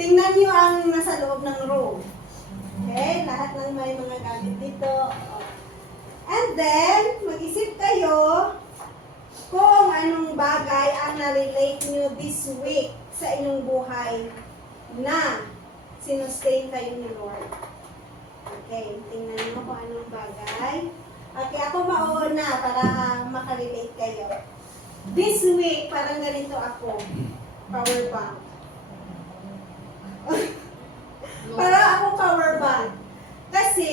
Tingnan nyo ang nasa loob ng room. Okay? Lahat ng may mga gamit dito. And then, mag-isip kayo kung anong bagay ang na-relate nyo this week sa inyong buhay na sinustain kayo ni Lord. Okay, tingnan nyo kung anong bagay. Okay, ako mauuna para makarelate kayo. This week, parang ganito ako. Power bank. Parang ako power bank. Kasi,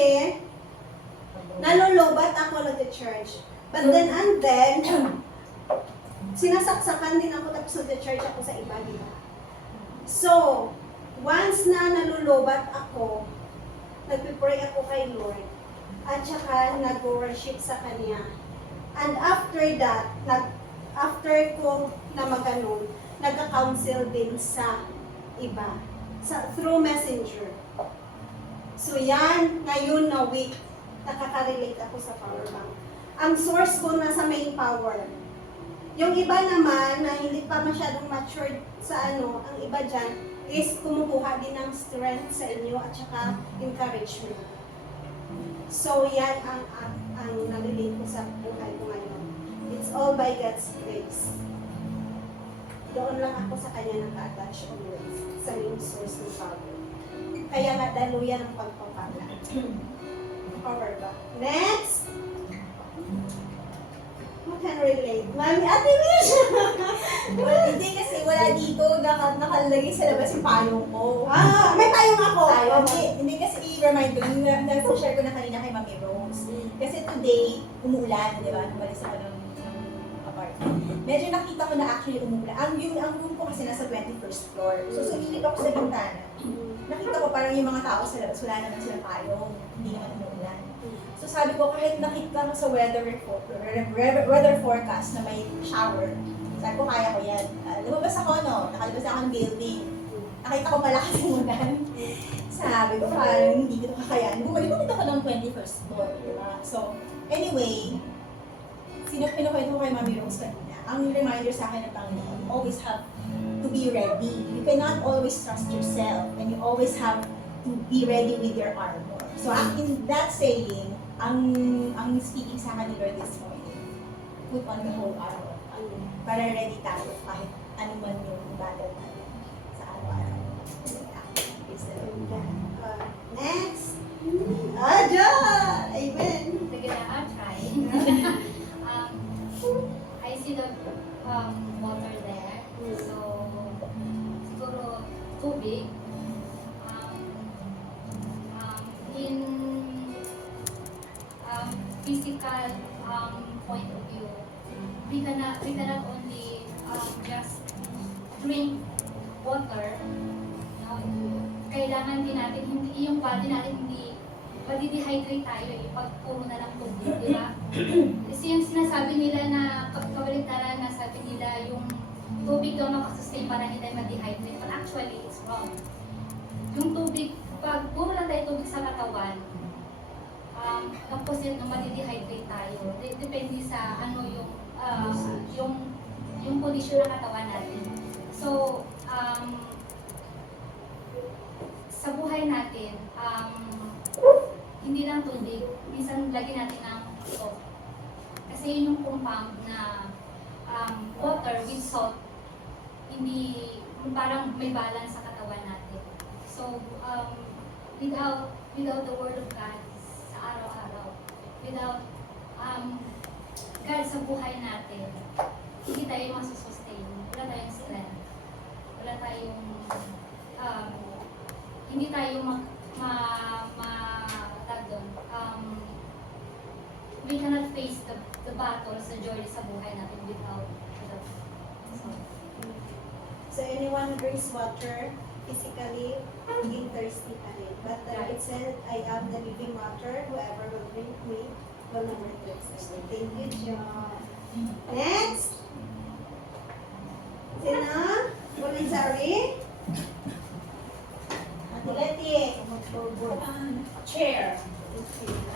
nalulubat ako nag-church. But then, and then, sinasaksakan din ako tapos nag-church ako sa iba, di ba? So, once na nalulubat ako, nagpipray ako kay Lord, at saka nag-worship sa Kanya. And after that, after ko na maganon, nagka-counsel din sa iba, through messenger. So yan, ngayon na week, nakaka-relate ako sa power bank. Ang source ko nasa main power. Yung iba naman, na hindi pa masyadong matured sa ang iba dyan, is kumukuha din ng strength sa inyo at saka encouragement. So yan ang nalilate ko sa buhay ko ngayon. It's all by God's grace. Doon lang ako sa Kanya naka-attach always sa main source ng power. Kaya nga daluyan ang pagpapala. Power ba? Next! Who can relate? Mami, Ate Mish! Hindi kasi wala dito nakalagay sa labas yung payong ko. May tayong ako! Hindi kasi i-remind ko, nag-share ko na kanina kay Mami Rose. Kasi today, umuulan, di ba? Numalis ako ng apartment. Medyo nakita ko na actually umuulan. Ang room ko kasi nasa 21st floor. So, sumilip ako sa bintana. Nakita ko parang yung mga tao sa labas, wala naman silang payong. Hindi naman umuulan. So, sabi ko, kahit nakita ko sa weather forecast na may shower, sabi ko, kaya ko yan. Lumabas ako, nakalabas ako ng building. Nakita ko malakas yung ulan. Sabi ko, parang hindi ko ito kakayanin. Bumalik ako ng 21st floor, diba? So, anyway, pinukwento ko kay Mami Rose kanina. Ang reminder sa akin ng Panginoon, you always have to be ready. You cannot always trust yourself, and you always have to be ready with your armor. So, in that saying, ang speaking sa akin ni Lord this morning, put on the whole armor. Para ready tayo kahit ano man yung battle natin sa araw-araw. Next! Diyan! Amen! Sige na, I'll try. I see the water there. So, siguro tubig. In physical point of view, we cannot only just drink water. No? Kailangan din natin, hindi yung body natin hindi madi-dehydrate tayo pag puro na lang tubig, di ba? Kasi yung sinasabi nila na kabaligtaran na sabi nila yung tubig daw makasustain para hindi tayo ma-dehydrate, but actually it's wrong. Yung tubig, pag puro lang tayo tubig sa katawan, ang positive na madi-dehydrate tayo. Depende sa yung condition ng katawan natin. So, sa buhay natin, hindi lang tubig, minsan lagyan natin ng salt. Kasi yun yung compound na water with salt, hindi, parang may balance sa katawan natin. So, without the Word of God sa araw-araw, without God sa buhay natin, hindi tayo masusustain, wala tayong strength, wala tayong, hindi tayo we cannot face the battle sa journey sa buhay natin without So anyone who drinks water, physically, being thirsty pa rin. But it said, I am the living water, whoever will drink me will never thirst. Thank you, John. Next! Sina? Bolizari? Ate Leti. Chair.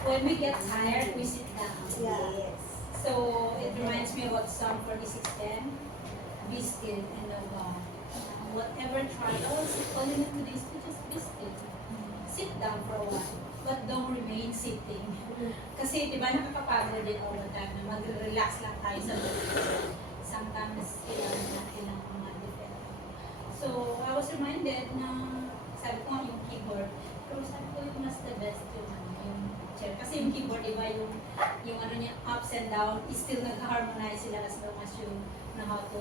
When we get tired, we sit down. Yes. So it reminds me about Psalm 46:10. Be still and know God. whatever trials, all you need to do is to just be still. Sit down for a while, but don't remain sitting. Kasi, di ba, nakakapagod din all the time na mag-relax lang tayo sa bed. Sometimes, kailangan natin ng mga defense. So, I was reminded na, sabi ko nga yung keyboard, pero sabi ko yung mas the best yung chair. Kasi yung keyboard, di ba, yung ano niya, ups and down, is still nag-harmonize sila as long as you know how to,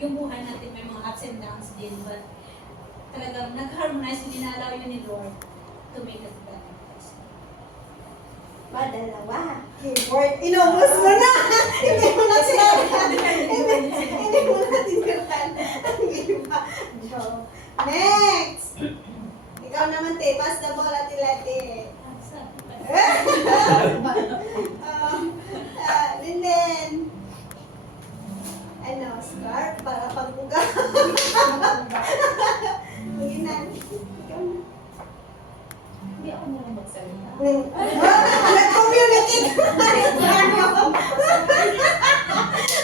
yung buhay natin may mga ups and downs din, but talagang nag-harmonize, dinalaw yun ni Lord to make us better. Dalawa. Keyboard. Inubos mo na! Hindi mo na Hindi mo na tinirtan. Ang iba. Joke. Next! Ikaw naman, te. Pass the ball, ati-lati. Linden. Ano, scarf para pagbuga. Hindi na. Ikaw na. Hindi ako muna magsalita. Nag-communicate na tayo.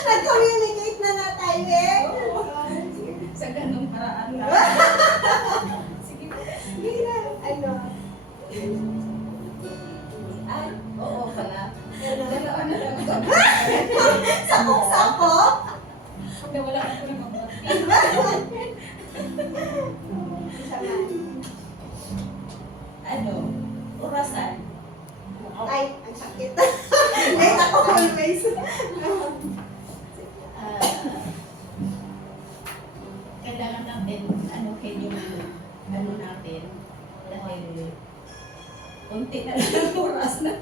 Nag-communicate na tayo eh. Sa ganung paraan lang. Sige. Sige na. Ano? Ay, oo pala. Ano? Dalawa na lang ako. Sakok-sako? Wala na ko na mabuti. Ano? Orasan. Ay, ang sakit. Late ako always. Kailangan natin anuhin yung ano natin dahil konti na lang ang oras na.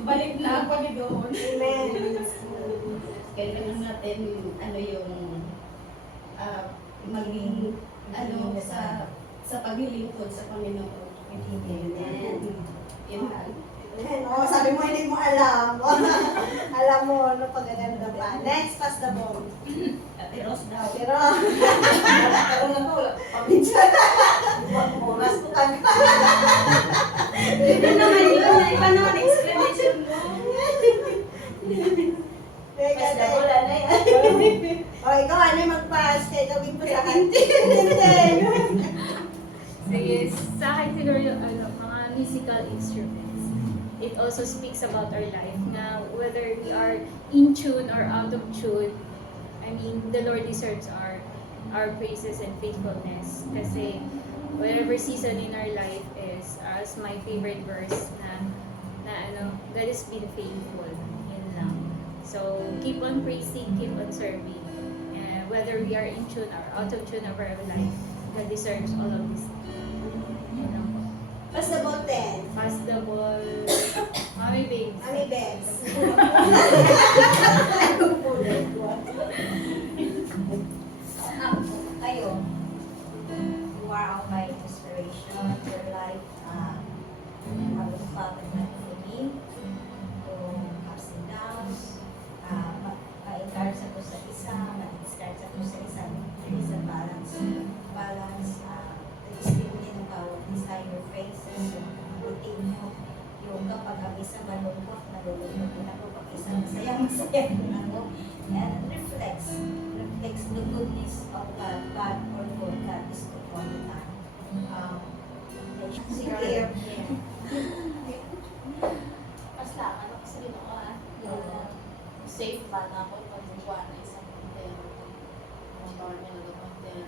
Balik na ako ni doon. Amen. Kailangan natin ano yung maging ano sa paglilingkod sa Panginoon. Amen. Yun lang. Oh, sabi mo hindi mo alam. Alam mo, ano pagaganda pa. Next, pass the ball. Ate Ros daw. Pero, nagkaroon na ko, pabidyan. Oras ko kagad. Iba naman yun. Iba naman explanation mo. Teka, Pass the ball, teka. anay. O, ikaw, ano yung mag-pass? Kaya gawin ko sa kantin. Sige, sa akin siguro yung mga musical instruments. It also speaks about our life na whether we are in tune or out of tune, I mean, the Lord deserves our praises and faithfulness. Kasi whatever season in our life is, as my favorite verse na ano, God has been faithful. Yun lang. So, keep on praising, keep on serving. Whether we are in tune or out of tune of our life, God deserves all of this. You know. Pass the ball 10. Pass the ball. Mami babes. Ami Bens. Kayo, you are my inspiration, your life, I was father not for me, yung ups and downs, ma-encourage ako sa isa, ma-discourage ako sa isa, there is a balance, nag-discriminate ng bawat isa, your faces, yung routine mo, yung kapag ang isa malungkot, nalulungkot din ako, pag isa masaya din ako, and reflects the goodness of God or good. God is good all the time. Sige. Basta, ano kasi rin ako safe ba na ako pag buwan na isang hotel. Ang bawal niya na hotel.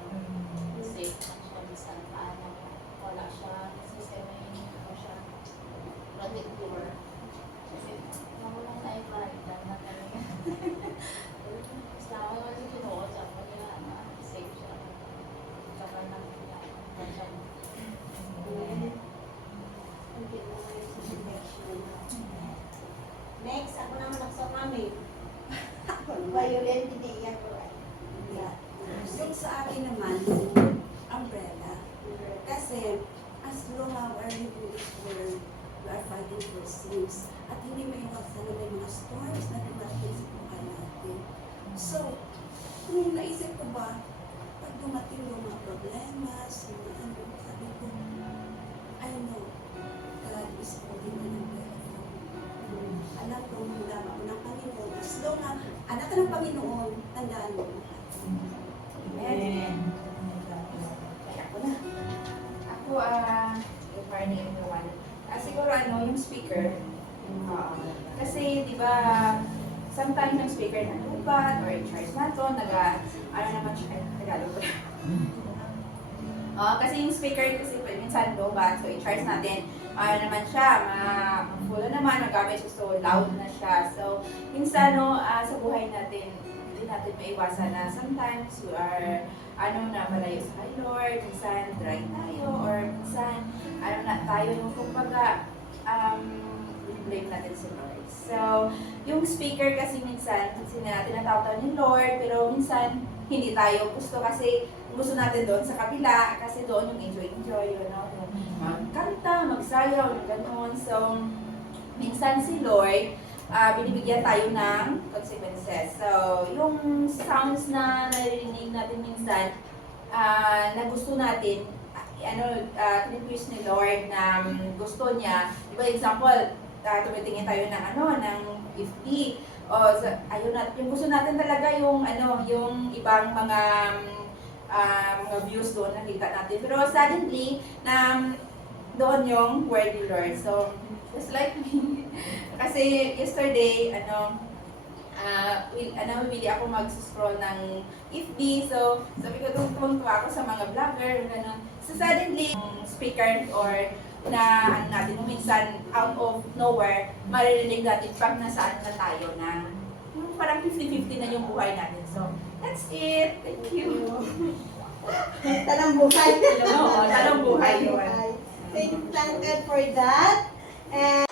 Safe lang siya, bisan paano. Wala siya, kasi may ano siya, protector. Kasi, mamulang na i-paritan na talaga. Basta ako naman yung kinuha siya, pag na safe siya. Tsaka lang siya. Next, ako naman ako sa mami. Violin, hindi yan ko. Yung sa akin naman, umbrella. Kasi, as long as we're living in this world, we are fighting for sins. At hindi may iwasan na may mga storms na dumating sa buhay natin. So, kung naisip ko ba, pag dumating yung mga problema, yung ano, sabi ko, I know God is holding an umbrella for me. anak ko, hingama mo ng Panginoon. As long na anak ka ng Panginoon, tandaan mo. Amen. Kaya ako na. Ako, good morning everyone. Siguro yung speaker. Kasi, di ba, sometimes yung speaker na lupat or in-charge na to, naman siya, Tagalog ko. Kasi yung speaker kasi minsan lobat, so i-charge natin, naman siya, full naman, magamit siya, so loud na siya. So, minsan, sa buhay natin, hindi natin maiwasan na sometimes we are, na malayo sa kay Lord, minsan dry tayo, or minsan, na tayo yung kumbaga, blame natin si Lord. So, yung speaker kasi minsan, tinatawag ni Lord, pero minsan, hindi tayo gusto kasi gusto natin doon sa kabila kasi doon yung enjoy, magkanta, magsayaw, yung gano'n. So, minsan si Lord, binibigyan tayo ng consequences. So, yung sounds na naririnig natin minsan, na gusto natin, tinitwist ni Lord na gusto niya. Diba, example, tumitingin tayo ng FB. Ayun yung gusto natin talaga yung yung ibang mga views doon nakita natin. Pero suddenly doon yung word ni Lord. So just like me. Kasi yesterday bibili ako mag-scroll ng FB. So sabi ko tuwang-tuwa ako sa mga vlogger ganun. So suddenly speaker or na natin minsan out of nowhere maririnig natin pag nasaan na tayo na yung parang 50-50 na yung buhay natin. So, that's it. Thank you. Talang buhay. Talang buhay. Thank God for that. And